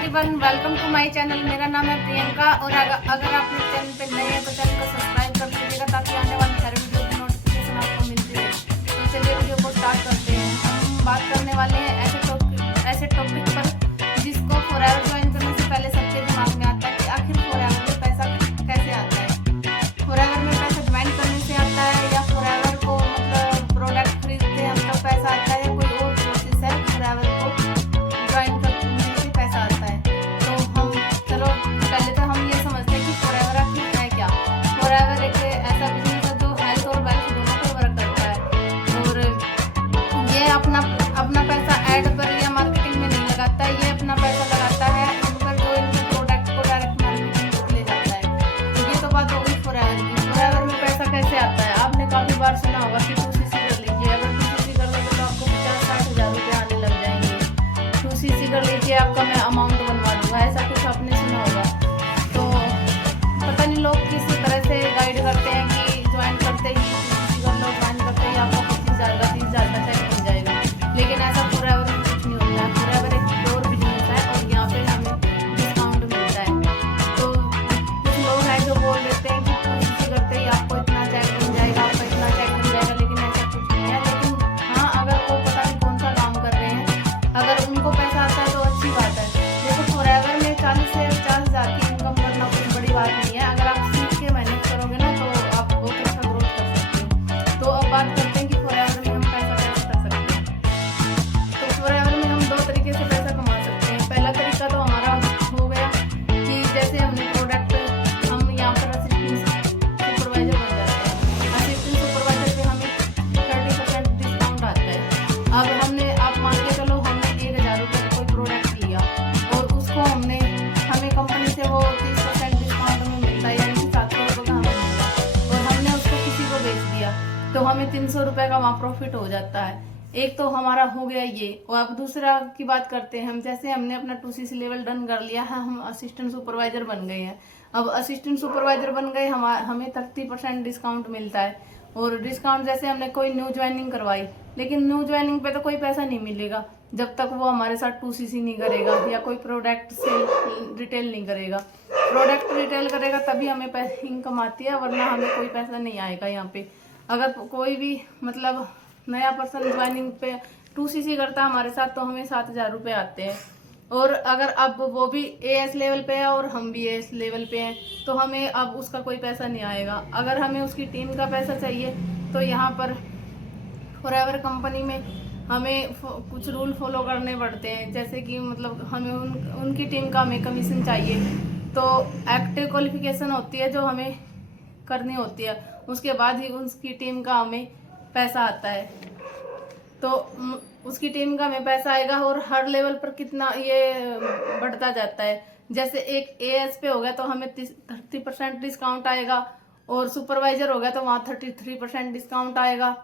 Everyone, welcome to my channel. मेरा नाम है प्रियंका और अगर आप मेरे चैनल पे नए हैं तो चैनल को सब्सक्राइब कर लीजिएगा ताकि आने वाली हर वीडियो की नोटिफिकेशन आपको मिलती रहे। तो चलिए वीडियो को स्टार्ट करते हैं। हम बात करने वाले हैं ऐसे टॉपिक पर जिसको फॉरएवर ज्वाइन करने से पहले सबके दिमाग में आता है कि आखिर फॉरएवर में पैसा कैसे आता है। फॉरएवर में पैसा ज्वाइन करने से आता है या फॉरएवर को मतलब प्रोडक्ट खरीदते हैं तब पैसा आता है या कोई और प्रोसेस है फॉरएवर को ज्वाइन करने से पैसा आता है। तो हम चलो पहले तो हम ये समझते हैं कि फॉरएवर आखिर है क्या। फॉरएवर एक ऐसा बिजनेस है जो हेल्थ और वेल्थ दोनों को वर्क करता है और ये अपना पैसा एड पर या मार्केटिंग में नहीं लगाता है। ये अपना पैसा लगाता है उन पर जो इनके प्रोडक्ट को डायरेक्ट मार्केटिंग तक ले जाता है। तो ये तो बात होगी फॉरएवर की। फॉरएवर में पैसा कैसे आता है आपने काफी बार सुना होगा कि 2cc कर लीजिए। अगर 2cc कर लेंगे तो आपको 50-60 हज़ार रुपये आने लग जाएंगे। 2cc कर लीजिए आपका मैं अमाउंट बनवा दूंगा, ऐसा कुछ आपने सुना होगा। तो पता नहीं लोग किस तरह से गाइड करते हैं कि ज्वाइन करते ही 2cc कर लो, ज्वाइन करते ही आपको 25,000 का 30,000 का चेक मिल जाएगा, लेकिन ऐसा फॉरएवर में कुछ नहीं होता है। फॉरएवर एक प्योर बिजनेस है और यहाँ पे हमें डिस्काउंट मिलता है। तो कुछ लोग हैं जो बोल देते हैं कि 2cc करते ही आपको इतना चेक मिल जाएगा, आपको इतना चेक मिल जाएगा, लेकिन ऐसा कुछ नहीं है। लेकिन हाँ, अगर वो पता नहीं कौन सा काम कर रहे हैं, अगर उनको पैसा आता है तो अच्छी बात है। देखो फॉरएवर में 40 से 50 हज़ार की इनकम करना कोई बड़ी बात नहीं है। अगर आप सीख के मेहनत करोगे ना तो आप बहुत अच्छा ग्रोथ कर सकते हो। तो अब बात करते हैं कि फॉरएवर में हम पैसा कैसे कर सकते हैं। तो फॉरएवर में हम 2 तरीके से पैसा कमा सकते हैं। पहला तरीका तो हमारा हो गया कि जैसे हमने प्रोडक्ट हम यहाँ पर असिस्टेंट सुपरवाइजर बन जाते हैं। असिस्टेंट सुपरवाइजर पे हमें 30% डिस्काउंट आता है। अब हमने आप मान के चलो हमने 1,000 रुपये का कोई प्रोडक्ट लिया और उसको हमें कंपनी से वो 30% डिस्काउंट में मिलता है, यानी कि 700 रुपये का हमें मिलता है और हमने उसको किसी को बेच दिया तो हमें 300 रुपये का वहाँ प्रॉफिट हो जाता है। एक तो हमारा हो गया ये। और अब दूसरा की बात करते हैं हम। जैसे हमने अपना 2cc लेवल डन कर लिया है, हम असिस्टेंट सुपरवाइजर बन गए हैं। अब असिस्टेंट सुपरवाइजर बन गए हमें 30% डिस्काउंट मिलता है। और डिस्काउंट जैसे हमने कोई न्यू ज्वाइनिंग करवाई, लेकिन न्यू ज्वाइनिंग पे तो कोई पैसा नहीं मिलेगा जब तक वो हमारे साथ 2cc नहीं करेगा या कोई प्रोडक्ट सेल रिटेल नहीं करेगा। प्रोडक्ट रिटेल करेगा तभी हमें पैसे इनकम आती है, वरना हमें कोई पैसा नहीं आएगा यहाँ पे। अगर कोई भी मतलब नया पर्सन ज्वाइनिंग पे 2cc करता है हमारे साथ तो हमें 7,000 रुपये आते हैं। और अगर अब वो भी AS लेवल पे है और हम भी AS लेवल पे हैं तो हमें अब उसका कोई पैसा नहीं आएगा। अगर हमें उसकी टीम का पैसा चाहिए तो यहाँ पर फॉरएवर कंपनी में हमें कुछ रूल फॉलो करने पड़ते हैं। जैसे कि मतलब हमें उनकी टीम का हमें कमीशन चाहिए तो एक्टिव क्वालिफिकेशन होती है जो हमें करनी होती है, उसके बाद ही उसकी टीम का हमें पैसा आता है। तो उसकी टीम का हमें पैसा आएगा और हर लेवल पर कितना ये बढ़ता जाता है। जैसे एक AS पे हो गया तो हमें 30% डिस्काउंट आएगा और सुपरवाइजर हो गया तो वहाँ 33% डिस्काउंट आएगा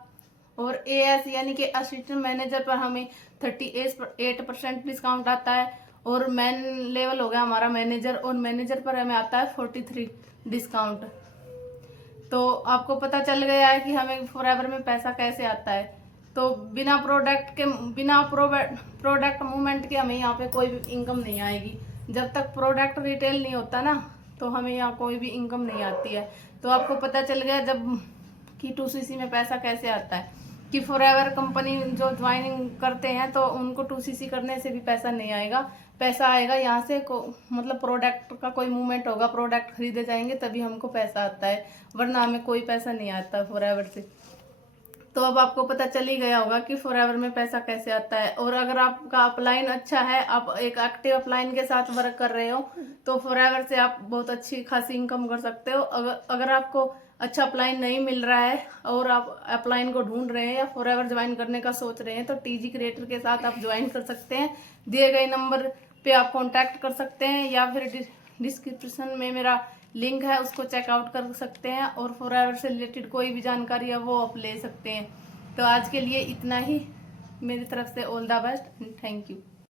और AS यानी कि असिस्टेंट मैनेजर पर हमें 38% डिस्काउंट आता है और मैन लेवल हो गया हमारा मैनेजर और मैनेजर पर हमें आता है 43 डिस्काउंट। तो आपको पता चल गया है कि हमें फॉरएवर में पैसा कैसे आता है। तो बिना प्रोडक्ट मूवमेंट के हमें यहाँ पे कोई भी इनकम नहीं आएगी। जब तक प्रोडक्ट रिटेल नहीं होता ना तो हमें यहाँ कोई भी इनकम नहीं आती है। तो आपको पता चल गया जब कि 2cc में पैसा कैसे आता है कि फॉरएवर कंपनी जो ज्वाइनिंग करते हैं तो उनको 2cc करने से भी पैसा नहीं आएगा। पैसा आएगा यहाँ से मतलब प्रोडक्ट का कोई मूवमेंट होगा, प्रोडक्ट खरीदे जाएंगे तभी हमको पैसा आता है, वरना हमें कोई पैसा नहीं आता फॉरएवर से। तो अब आपको पता चल ही गया होगा कि फॉरएवर में पैसा कैसे आता है। और अगर आपका अपलाइन अच्छा है, आप एक एक्टिव अपलाइन के साथ वर्क कर रहे हो तो फॉरएवर से आप बहुत अच्छी खासी इनकम कर सकते हो। अगर आपको अच्छा अपलाइन नहीं मिल रहा है और आप अपलाइन को ढूंढ रहे हैं या फॉरएवर ज्वाइन करने का सोच रहे हैं तो TG क्रिएटर के साथ आप ज्वाइन कर सकते हैं। दिए गए नंबर पे आप कॉन्टैक्ट कर सकते हैं या फिर डिस्क्रिप्शन में मेरा लिंक है उसको चेकआउट कर सकते हैं और फॉरएवर से रिलेटेड कोई भी जानकारी है वो आप ले सकते हैं। तो आज के लिए इतना ही। मेरी तरफ से all the best, thank you.